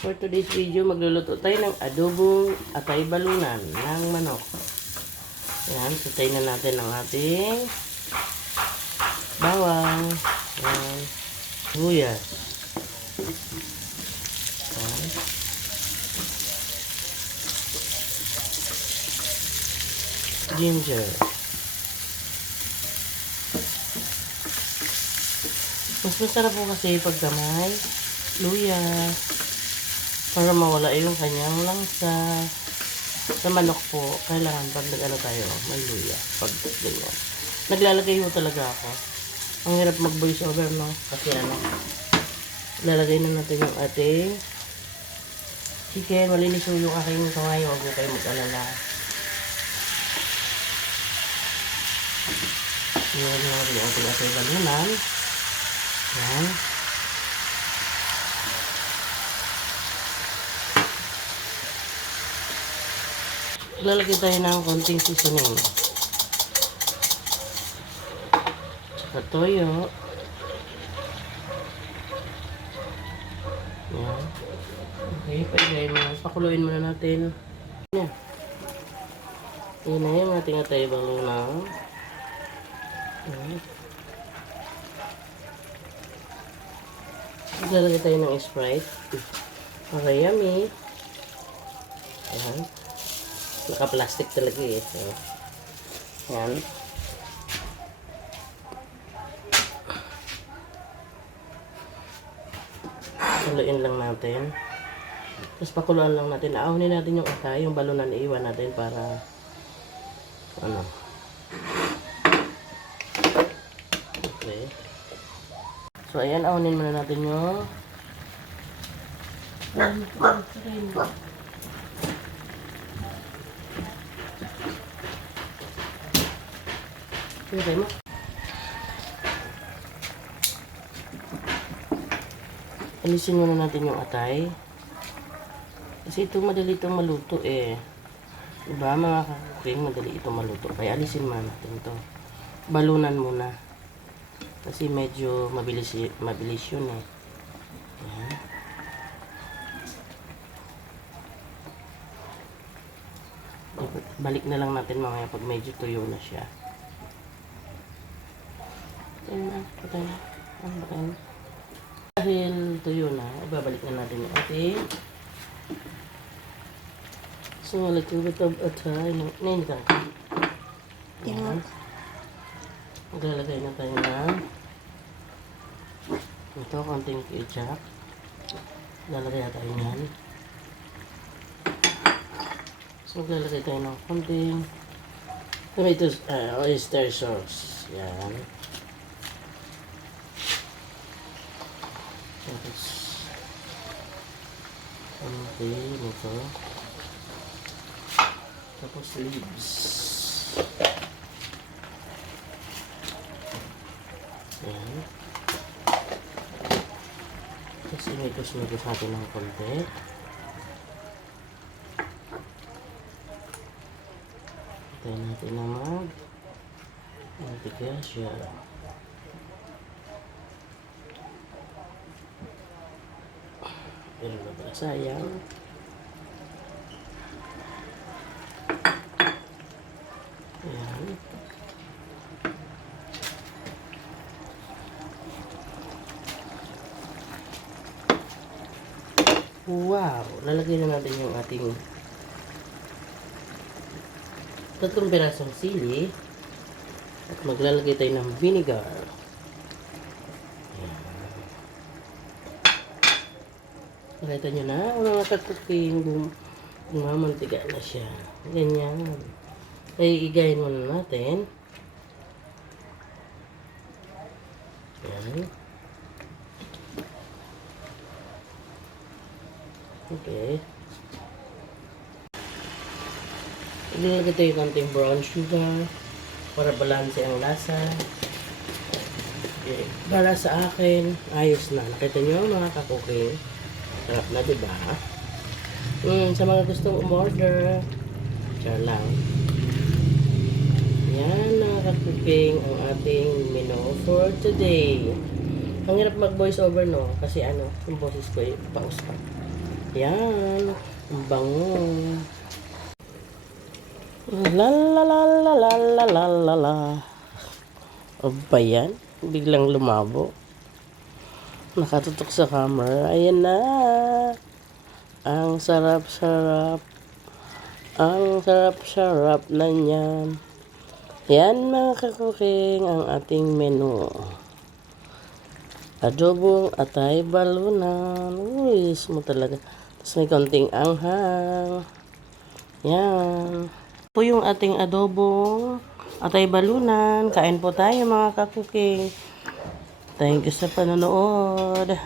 For today's video, magluluto tayo ng adobong atay balunan ng manok. Ayan, sutay na natin ang ating bawang, sibuyas, ginger. Mas masarap po kasi pagka may luya para mawala yung kanyang langsa. Sa manok po, kailangan pag nag-ano tayo, may luya. Pag ganyan. Naglalagay ho talaga ako. Ang hirap mag-voice over, no? Kasi ano, lalagay na natin yung ating chicken. Malinis ho yung aking kamay. Huwag mo kayo mag-alala. Nilagay natin yung ating atay balunan. Yan. Lalagay tayo ng konting seasoning. Tsaka toyo. Yan. Okay, pwede mo. Pakuluin muna natin. Yan. Yan na yung ating atay balunan. Yan. Lalagay tayo ng Sprite. Okay, yummy. Ayan. Naka-plastic talaga eh. So, ayan. Haluin lang natin. Tapos pakuluan lang natin. Aahunin natin yung atay. Yung balunan iiwan natin para ano. Okay. So, ayan, ahunin muna natin yung okay mo. Alisin muna natin yung atay. Kasi ito madali itong maluto eh. Diba mga kakuking, madali itong maluto. Kaya alisin muna natin ito. Balunan muna. Kasi medyo mabilis yun eh. Ayan. Balik na lang natin mamaya pag medyo tuyo na siya. Ayan na, patay na. Patay na. Dahil tuyo na, ibabalik na natin yung ating. So, a little bit of atay. Nainitan ka. Ayan. Maglalagay na tayo ng ito, konting ketchup. Lalagay na tayo yan. So, maglalagay tayo ng konting oyster sauce. Yan. Tapos, konting ito. Tapos, leaves. Ayan. Tapos imitos-mitos natin ng konti. Tayo natin na mantika siya. Pero na sayang. Ayan. Wow! Lalagay na natin yung ating 3 pirasong sili at maglalagay tayo ng vinegar. Ayan. Nakita nyo na, mga katuking bumamantiga na siya. Ganyan. Ay, igayin muna natin. Ayan. Okay. Ilalagay tayo konting brown sugar para balanse ang lasa. Okay. Para sa akin, ayos na. Nakita nyo mga kakuking. Sarap na, diba? Sa mga gustong umorder, share lang. Yan mga kakuking ang ating menu for today. Ang hirap mag voice over, no? Kasi ano, yung boses ko paus pa. Yan. Ang bango. La la la la la la la la la. O ba yan? Biglang lumabo. Nakatutok sa camera. Ayan na. Ang sarap-sarap. Ang sarap-sarap na yan. Yan mga kakuking ang ating menu. Adobong atay balunan. Uy, smooth talaga. Tapos may konting anghang. Yan. Po yung ating adobong atay balunan. Kain po tayo mga kakuking. Thank you sa panonood.